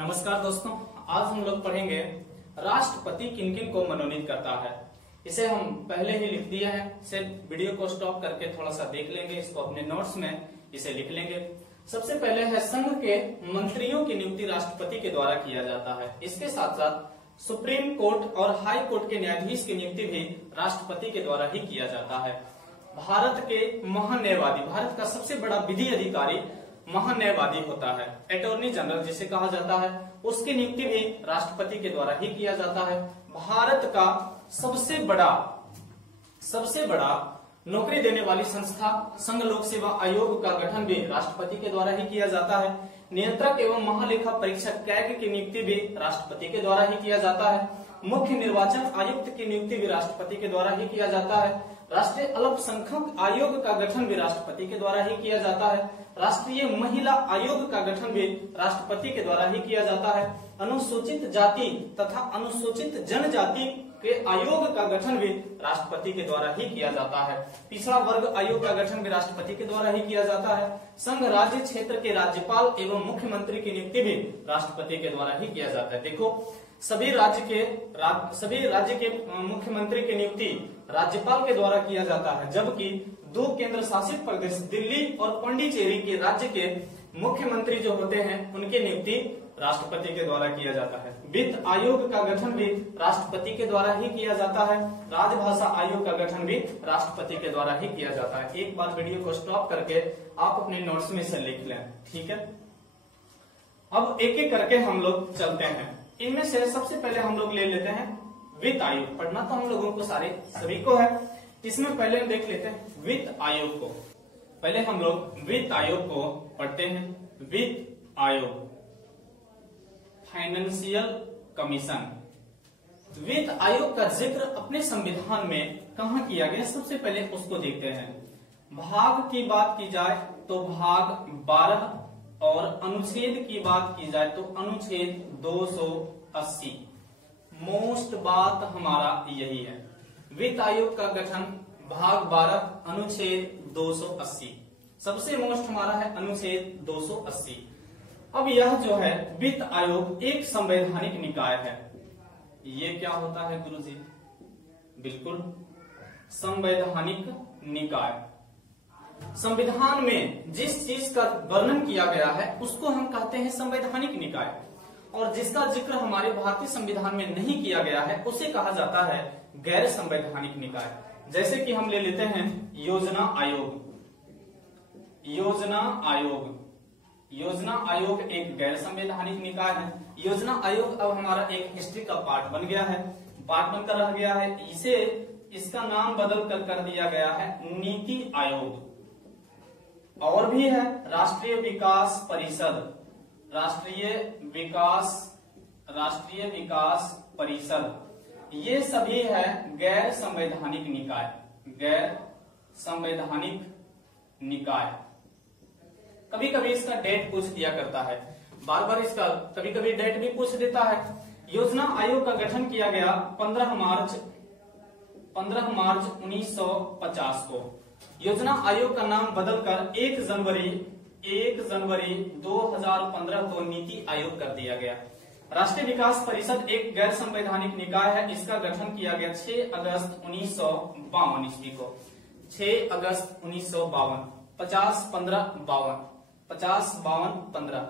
नमस्कार दोस्तों, आज हम लोग पढ़ेंगे राष्ट्रपति किन किन को मनोनीत करता है। इसे हम पहले ही लिख दिया है, सिर्फ वीडियो को स्टॉप करके थोड़ा सा देख लेंगे, इसको अपने नोट्स में इसे लिख लेंगे। सबसे पहले है संघ के मंत्रियों की नियुक्ति राष्ट्रपति के द्वारा किया जाता है। इसके साथ साथ सुप्रीम कोर्ट और हाई कोर्ट के न्यायाधीश की नियुक्ति भी राष्ट्रपति के द्वारा ही किया जाता है। भारत के महान्यायवादी, भारत का सबसे बड़ा विधि अधिकारी महान्यायवादी होता है, अटॉर्नी जनरल जिसे कहा जाता है, उसकी नियुक्ति भी राष्ट्रपति के द्वारा ही किया जाता है। भारत का सबसे बड़ा नौकरी देने वाली संस्था संघ लोक सेवा आयोग का गठन भी राष्ट्रपति के द्वारा ही किया जाता है। नियंत्रक एवं महालेखा परीक्षक कैग की नियुक्ति भी राष्ट्रपति के द्वारा ही किया जाता है। मुख्य निर्वाचन आयुक्त की नियुक्ति भी राष्ट्रपति के द्वारा ही किया जाता है। राष्ट्रीय अल्पसंख्यक आयोग का गठन भी राष्ट्रपति के द्वारा ही किया जाता है। राष्ट्रीय महिला आयोग का गठन भी राष्ट्रपति के द्वारा ही किया जाता है। अनुसूचित जाति तथा अनुसूचित जनजाति के आयोग का गठन भी राष्ट्रपति के द्वारा ही किया जाता है। पिछड़ा वर्ग आयोग का गठन भी राष्ट्रपति के द्वारा ही किया जाता है। संघ राज्य क्षेत्र के राज्यपाल एवं मुख्यमंत्री की नियुक्ति भी राष्ट्रपति के द्वारा ही किया जाता है। देखो, सभी राज्य के मुख्यमंत्री की नियुक्ति राज्यपाल के द्वारा किया जाता है, जबकि दो केंद्र शासित प्रदेश दिल्ली और पांडिचेरी के राज्य के मुख्यमंत्री जो होते हैं उनकी नियुक्ति राष्ट्रपति के द्वारा किया जाता है। वित्त आयोग का गठन भी राष्ट्रपति के द्वारा ही किया जाता है। राजभाषा आयोग का गठन भी राष्ट्रपति के द्वारा ही किया जाता है। एक बार वीडियो को स्टॉप करके आप अपने नोट्स में इसे लिख लें, ठीक है। अब एक एक करके हम लोग चलते हैं। इनमें से सबसे पहले हम लोग ले लेते हैं वित्त आयोग। पढ़ना तो हम लोगों को सभी को है। इसमें पहले हम देख लेते हैं वित्त आयोग को। पहले हम लोग वित्त आयोग को पढ़ते हैं। वित्त आयोग, फाइनेंशियल कमीशन। वित्त आयोग का जिक्र अपने संविधान में कहाँ किया गया, सबसे पहले उसको देखते हैं। भाग की बात की जाए तो भाग 12 और अनुच्छेद की बात की जाए तो अनुच्छेद 280। मोस्ट बात हमारा यही है। वित्त आयोग का गठन भाग 12 अनुच्छेद 280, सबसे मोस्ट हमारा है अनुच्छेद 280। अब यह जो है वित्त आयोग एक संवैधानिक निकाय है। ये क्या होता है गुरुजी? बिल्कुल, संवैधानिक निकाय। संविधान में जिस चीज का वर्णन किया गया है उसको हम कहते हैं संवैधानिक निकाय, और जिसका जिक्र हमारे भारतीय संविधान में नहीं किया गया है उसे कहा जाता है गैर संवैधानिक निकाय। जैसे कि हम ले लेते हैं योजना आयोग। योजना आयोग एक गैर संवैधानिक निकाय है। योजना आयोग अब हमारा एक हिस्ट्री का पार्ट बन गया है, पार्ट बनकर रह गया है। इसका नाम बदल कर दिया गया है नीति आयोग। और भी है राष्ट्रीय विकास परिषद, राष्ट्रीय विकास परिषद। ये सभी है गैर संवैधानिक निकाय, गैर संवैधानिक निकाय। कभी कभी इसका डेट पूछ दिया करता है, बार बार इसका कभी कभी डेट भी पूछ देता है। योजना आयोग का गठन किया गया 15 मार्च 1950 को। योजना आयोग का नाम बदलकर 1 जनवरी 2015 को नीति आयोग कर दिया गया। राष्ट्रीय विकास परिषद एक गैर संवैधानिक निकाय है। इसका गठन किया गया 6 अगस्त 1952 ईस्वी को। 6 अगस्त 1952, 50-52-15,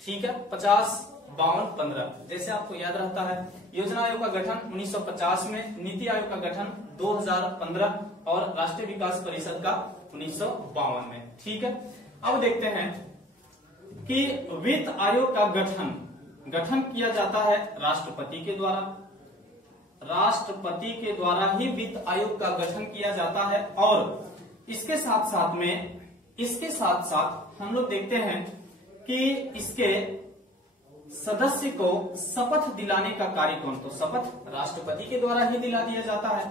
ठीक है, 50-52-15 जैसे आपको याद रहता है। योजना आयोग का गठन 1950 में, नीति आयोग का गठन 2015 और राष्ट्रीय विकास परिषद का 1952 में, ठीक है। अब देखते हैं कि वित्त आयोग का गठन किया जाता है राष्ट्रपति के द्वारा। राष्ट्रपति के द्वारा ही वित्त आयोग का गठन किया जाता है। और इसके साथ साथ हम लोग देखते हैं कि इसके सदस्य को शपथ दिलाने का कार्य कौन, तो शपथ राष्ट्रपति के द्वारा ही दिला दिया जाता है।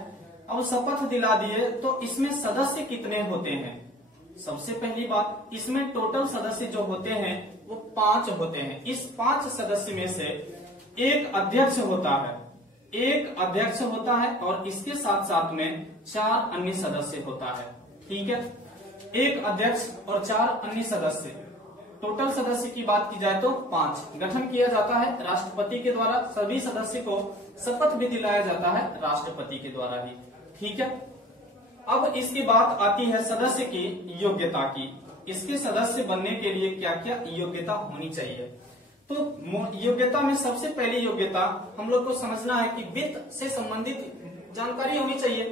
अब शपथ दिला दिए तो इसमें सदस्य कितने होते हैं? सबसे पहली बात, इसमें टोटल सदस्य जो होते हैं वो 5 होते हैं। इस 5 सदस्य में से एक अध्यक्ष होता है और इसके साथ साथ में 4 अन्य सदस्य होता है, ठीक है। एक अध्यक्ष और 4 अन्य सदस्य। टोटल सदस्य की बात की जाए तो 5 गठन किया जाता है राष्ट्रपति के द्वारा। सभी सदस्य को शपथ भी दिलाया जाता है राष्ट्रपति के द्वारा ही। ठीक है, अब इसकी बात आती है सदस्य की योग्यता की। इसके सदस्य बनने के लिए क्या क्या योग्यता होनी चाहिए। तो योग्यता में सबसे पहली योग्यता हम लोग को समझना है कि वित्त से संबंधित जानकारी होनी चाहिए।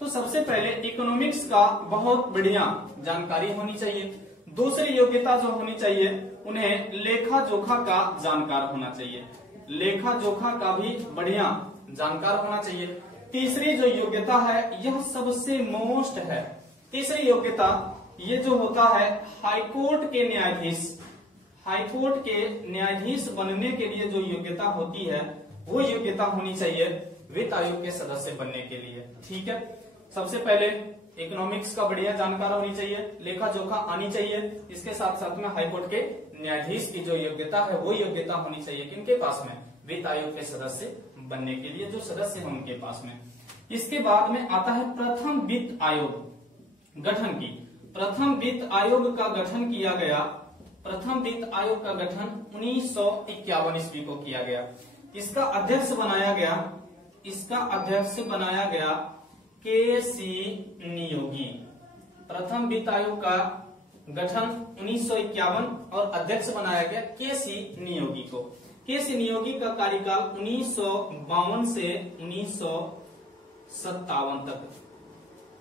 तो सबसे पहले इकोनॉमिक्स का बहुत बढ़िया जानकारी होनी चाहिए। दूसरी योग्यता जो होनी चाहिए, उन्हें लेखा जोखा का जानकार होना चाहिए। लेखा जोखा का भी बढ़िया जानकार होना चाहिए। तीसरी जो योग्यता है, यह सबसे मोस्ट है। तीसरी योग्यता ये जो होता है हाईकोर्ट के न्यायाधीश, हाईकोर्ट के न्यायाधीश बनने के लिए जो योग्यता होती है, वो योग्यता होनी चाहिए वित्त आयोग के सदस्य बनने के लिए। ठीक है, सबसे पहले इकोनॉमिक्स का बढ़िया जानकार होनी चाहिए, लेखा जोखा आनी चाहिए। इसके साथ साथ में हाईकोर्ट के न्यायाधीश की जो योग्यता है, वो योग्यता होनी चाहिए किनके पास में, वित्त आयोग के सदस्य बनने के लिए जो सदस्य हैं उनके पास में। इसके बाद में आता है प्रथम वित्त आयोग गठन की। प्रथम वित्त आयोग का गठन किया गया, प्रथम वित्त आयोग का गठन 1951 ईस्वी को किया गया। इसका अध्यक्ष बनाया गया, इसका अध्यक्ष बनाया गया के.सी. नियोगी। प्रथम वित्त आयोग का गठन 1951 और अध्यक्ष बनाया गया के.सी. नियोगी को। के.सी. नियोगी का कार्यकाल 1952 से 1957 तक,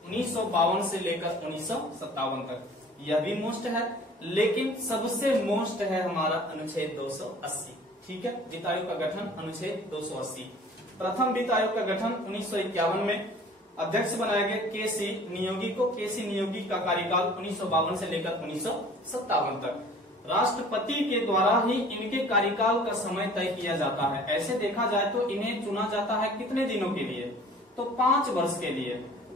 1952 से लेकर 1957 तक। यह भी मोस्ट है, लेकिन सबसे मोस्ट है हमारा अनुच्छेद 280। ठीक है, वित्त आयोग का गठन अनुच्छेद 280। प्रथम वित्त आयोग का गठन 1951 में, अध्यक्ष बनाया गया के.सी. नियोगी को। के.सी. नियोगी का कार्यकाल 1952 से लेकर 1957 तक। राष्ट्रपति के द्वारा ही इनके कार्यकाल का समय तय किया जाता है। ऐसे देखा जाए तो इन्हें चुना जाता है कितने दिनों के लिए, तो 5 वर्ष के लिए।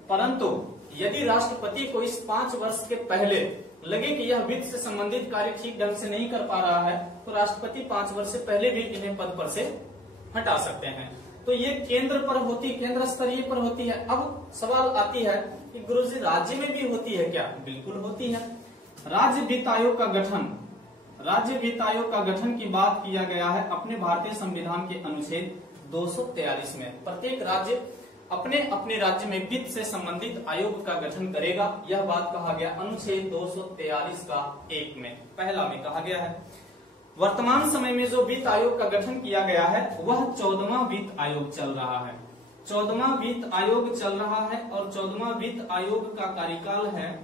परंतु यदि राष्ट्रपति को इस 5 वर्ष के पहले लगे कि यह वित्त से संबंधित कार्य ठीक ढंग से नहीं कर पा रहा है, तो राष्ट्रपति 5 वर्ष से पहले भी इन्हें पद पर से हटा सकते हैं। तो ये केंद्र पर होती, केंद्र स्तरीय पर होती है। अब सवाल आती है कि गुरुजी राज्य में भी होती है क्या? बिल्कुल होती है। राज्य वित्त आयोग का गठन, राज्य वित्त आयोग का गठन की बात किया गया है अपने भारतीय संविधान के अनुच्छेद 243 में। प्रत्येक राज्य अपने अपने राज्य में वित्त से संबंधित आयोग का गठन करेगा, यह बात कहा गया अनुच्छेद 243 का 1 में, पहला में कहा गया है। वर्तमान समय में जो वित्त आयोग का गठन किया गया है वह 14वां वित्त आयोग चल रहा है। 14वां वित्त आयोग चल रहा है और 14वां वित्त आयोग का कार्यकाल है,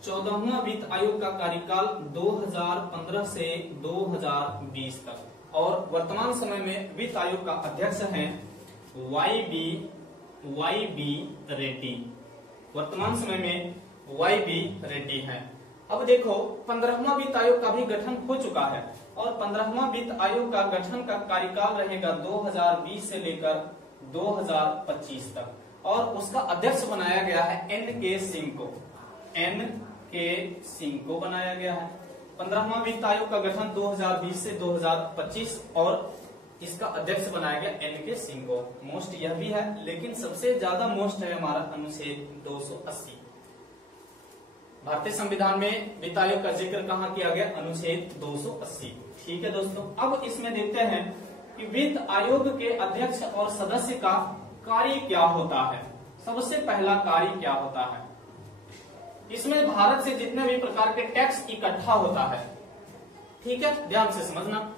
14वां वित्त आयोग का कार्यकाल 2015 से 2020 तक। और वर्तमान समय में वित्त आयोग का अध्यक्ष है वाई.बी. रेड्डी। वर्तमान समय में वाई.बी. रेड्डी है। अब देखो 15वां वित्त आयोग का भी गठन हो चुका है और 15वां वित्त आयोग का गठन का कार्यकाल रहेगा 2020 से लेकर 2025 तक और उसका अध्यक्ष बनाया गया है एन.के. सिंह को। एन.के. सिंह को बनाया गया है। 15वां वित्त आयोग का गठन 2020 से 2025 और इसका अध्यक्ष बनाया गया एन.के. सिंह को। मोस्ट यह भी है, लेकिन सबसे ज्यादा मोस्ट है हमारा अनुच्छेद 280। भारतीय संविधान में वित्त आयोग का जिक्र कहाँ किया गया? अनुच्छेद 280। ठीक है दोस्तों, अब इसमें देखते हैं कि वित्त आयोग के अध्यक्ष और सदस्य का कार्य क्या होता है। सबसे पहला कार्य क्या होता है, इसमें भारत से जितने भी प्रकार के टैक्स इकट्ठा होता है, ठीक है, ध्यान से समझना,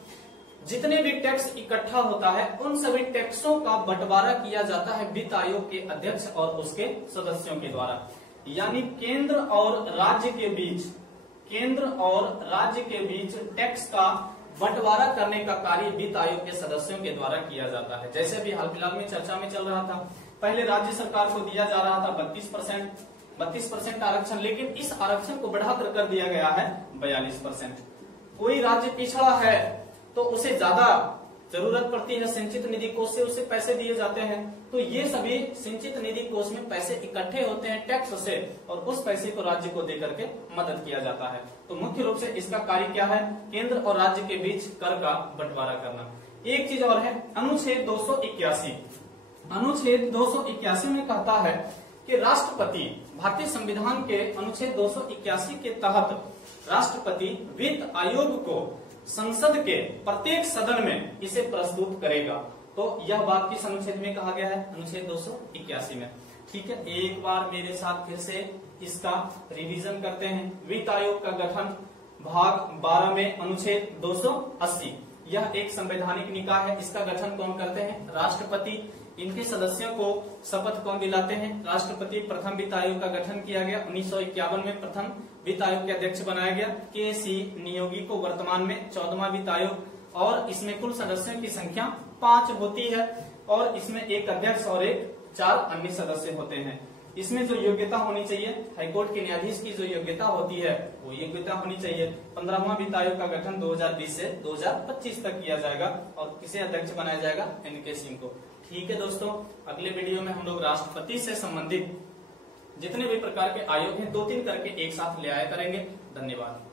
जितने भी टैक्स इकट्ठा होता है उन सभी टैक्सों का बंटवारा किया जाता है वित्त आयोग के अध्यक्ष और उसके सदस्यों के द्वारा। यानी केंद्र और राज्य के बीच, केंद्र और राज्य के बीच टैक्स का बंटवारा करने का कार्य वित्त आयोग के सदस्यों के द्वारा किया जाता है। जैसे भी हाल फिलहाल में चर्चा में चल रहा था, पहले राज्य सरकार को दिया जा रहा था 32% आरक्षण, लेकिन इस आरक्षण को बढ़ाकर कर दिया गया है 42%। कोई राज्य पिछड़ा है तो उसे ज्यादा जरूरत पड़ती है, संचित निधि कोष से उसे पैसे दिए जाते हैं, तो ये सभी संचित निधि कोष में पैसे इकट्ठे होते हैं टैक्स से और उस पैसे को राज्य को देकर के मदद किया जाता है। तो मुख्य रूप से इसका कार्य क्या है? केंद्र और राज्य के बीच कर का बंटवारा करना। एक चीज और है, अनुच्छेद 281। अनुच्छेद 281 में कहता है कि राष्ट्रपति, भारतीय संविधान के अनुच्छेद 281 के तहत राष्ट्रपति वित्त आयोग को संसद के प्रत्येक सदन में इसे प्रस्तुत करेगा। तो यह बात किस अनुच्छेद में कहा गया है? अनुच्छेद 281 में। ठीक है, एक बार मेरे साथ फिर से इसका रिवीजन करते हैं। वित्त आयोग का गठन भाग 12 में अनुच्छेद 280, यह एक संवैधानिक निकाय है। इसका गठन कौन करते हैं? राष्ट्रपति। इनके सदस्यों को शपथ कौन दिलाते हैं? राष्ट्रपति। प्रथम वित्त आयोग का गठन किया गया 1951 में, प्रथम वित्त आयोग के अध्यक्ष बनाया गया के.सी. नियोगी को। वर्तमान में 14वां वित्त आयोग, और इसमें कुल सदस्यों की संख्या 5 होती है, और इसमें एक अध्यक्ष और 4 अन्य सदस्य होते हैं। इसमें जो योग्यता होनी चाहिए, हाईकोर्ट के न्यायाधीश की जो योग्यता होती है वो योग्यता होनी चाहिए। 15वां वित्त आयोग का गठन 2020 से 2025 तक किया जाएगा, और किसे अध्यक्ष बनाया जाएगा? एन.के. सिंह को। ठीक है दोस्तों, अगले वीडियो में हम लोग राष्ट्रपति से संबंधित जितने भी प्रकार के आयोग हैं 2-3 करके एक साथ ले आया करेंगे। धन्यवाद।